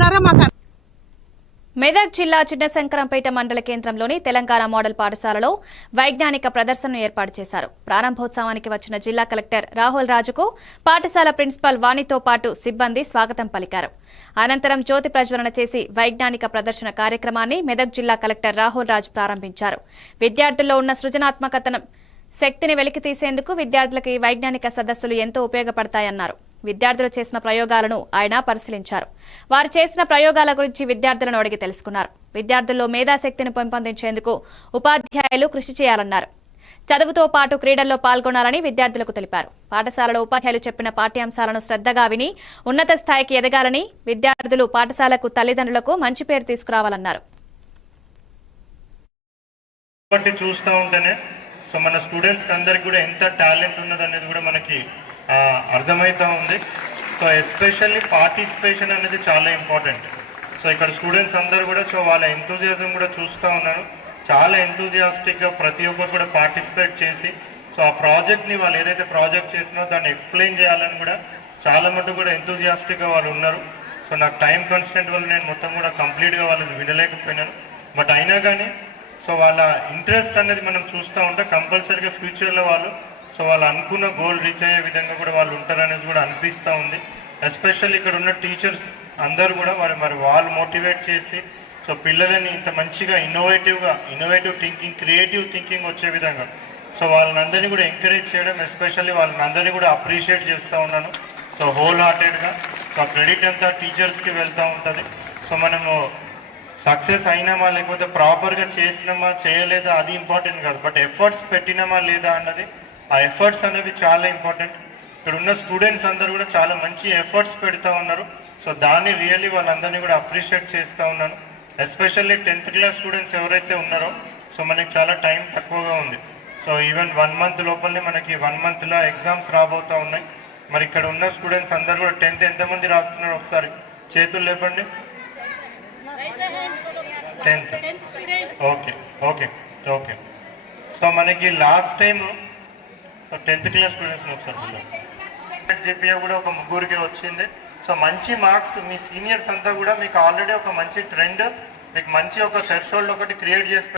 మాకు మెదక్ జిల్లా చిన్నశంకరంపేట మండల కేంద్రంలోని తెలంగాణ మోడల్ పాఠశాలలో వైజ్ఞానిక ప్రదర్శనను ఏర్పాటు చేశారు. ప్రారంభోత్సవానికి వచ్చిన జిల్లా కలెక్టర్ రాహుల్ రాజుకు పాఠశాల ప్రిన్సిపల్ వాణితో పాటు సిబ్బంది స్వాగతం పలికారు. అనంతరం జ్యోతి ప్రజ్వలన చేసి వైజ్ఞానిక ప్రదర్శన కార్యక్రమాన్ని మెదక్ జిల్లా కలెక్టర్ రాహుల్ రాజు ప్రారంభించారు. విద్యార్థుల్లో ఉన్న సృజనాత్మకతను శక్తిని వెలికి తీసేందుకు విద్యార్థులకు ఈ వైజ్ఞానిక సదస్సులు ఎంతో ఉపయోగపడతాయన్నారు. విద్యార్థులు చేసిన ప్రయోగాలను ఆయన పరిశీలించారు. వారు చేసిన ప్రయోగాల గురించి విద్యార్థులను అడిగి తెలుసుకున్నారు. విద్యార్థుల్లో మేధాశక్తిని పెంపొందించేందుకు ఉపాధ్యాయులు కృషి చేయాలన్నారు. చదువుతో పాటు క్రీడల్లో పాల్గొనాలని విద్యార్థులకు తెలిపారు. పాఠశాలలో ఉపాధ్యాయులు చెప్పిన పాఠ్యాంశాలను శ్రద్ధగా విని ఉన్నత స్థాయికి ఎదగాలని విద్యార్థులు పాఠశాలకు తల్లిదండ్రులకు మంచి పేరు తీసుకురావాలన్నారు. చూస్తూ ఉంటేనే సో మన స్టూడెంట్స్కి అందరికి కూడా ఎంత టాలెంట్ ఉన్నది అనేది కూడా మనకి అర్థమవుతూ ఉంది. సో ఎస్పెషల్లీ పార్టిసిపేషన్ అనేది చాలా ఇంపార్టెంట్. సో ఇక్కడ స్టూడెంట్స్ అందరూ కూడా సో వాళ్ళ ఎంతూజియాజం కూడా చూస్తూ ఉన్నాను చాలా ఎంతూజియాస్టిక్గా ప్రతి ఒక్కరు కూడా పార్టిసిపేట్ చేసి సో ఆ ప్రాజెక్ట్ని వాళ్ళు ఏదైతే ప్రాజెక్ట్ చేసినో దాన్ని ఎక్స్ప్లెయిన్ చేయాలని కూడా చాలా మటుకు కూడా ఎంతూజియాస్టిక్గా వాళ్ళు ఉన్నారు. సో నాకు టైం కన్స్టెంట్ వల్ల నేను మొత్తం కూడా కంప్లీట్గా వాళ్ళని వినలేకపోయినాను. బట్ అయినా కానీ సో వాళ్ళ ఇంట్రెస్ట్ అనేది మనం చూస్తూ ఉంటే కంపల్సరీగా ఫ్యూచర్లో వాళ్ళు సో వాళ్ళు అనుకున్న గోల్ రీచ్ అయ్యే విధంగా కూడా వాళ్ళు ఉంటారనేది కూడా అనిపిస్తూ ఉంది. ఎస్పెషల్లీ ఇక్కడ ఉన్న టీచర్స్ అందరూ కూడా మరి మరి వాళ్ళు మోటివేట్ చేసి సో పిల్లలని ఇంత మంచిగా ఇన్నోవేటివ్గా ఇన్నోవేటివ్ థింకింగ్ క్రియేటివ్ థింకింగ్ వచ్చే విధంగా సో వాళ్ళని అందరినీ కూడా ఎంకరేజ్ చేయడం ఎస్పెషల్లీ వాళ్ళని అందరినీ కూడా అప్రిషియేట్ చేస్తూ ఉన్నాను. సో హోల్ హార్టెడ్గా సో క్రెడిట్ అంతా టీచర్స్కి వెళ్తూ ఉంటుంది. సో మనము సక్సెస్ అయినామా లేకపోతే ప్రాపర్గా చేసినామా చేయలేదా అది ఇంపార్టెంట్ కాదు. బట్ ఎఫర్ట్స్ పెట్టినామా లేదా అన్నది ఆ ఎఫర్ట్స్ అనేవి చాలా ఇంపార్టెంట్ ఇక్కడ ఉన్న స్టూడెంట్స్ అందరూ కూడా చాలా మంచి ఎఫర్ట్స్ పెడతా ఉన్నారు. సో దాన్ని రియల్లీ వాళ్ళందరినీ కూడా అప్రిషియేట్ చేస్తూ ఉన్నాను. ఎస్పెషల్లీ టెన్త్ క్లాస్ స్టూడెంట్స్ ఎవరైతే ఉన్నారో సో మనకి చాలా టైం తక్కువగా ఉంది. సో ఈవెన్ వన్ మంత్ లోపలనే మనకి వన్ మంత్లో ఎగ్జామ్స్ రాబోతూ ఉన్నాయి. మరి ఇక్కడ ఉన్న స్టూడెంట్స్ అందరూ కూడా టెన్త్ ఎంతమంది రాస్తున్నారు ఒకసారి? చేతులు లేపండి. Tenth okay okay okay so మనకి last time so tenth class students ఒకసారి చెప్పియా కూడా ఒక ముగ్గురికి వచ్చింది. సో మంచి మార్క్స్ మీ సీనియర్స్ అంతా కూడా మీకు ఆల్రెడీ ఒక మంచి ట్రెండ్ మీకు మంచి ఒక థెర్షోల్డ్ ఒకటి క్రియేట్ చేసి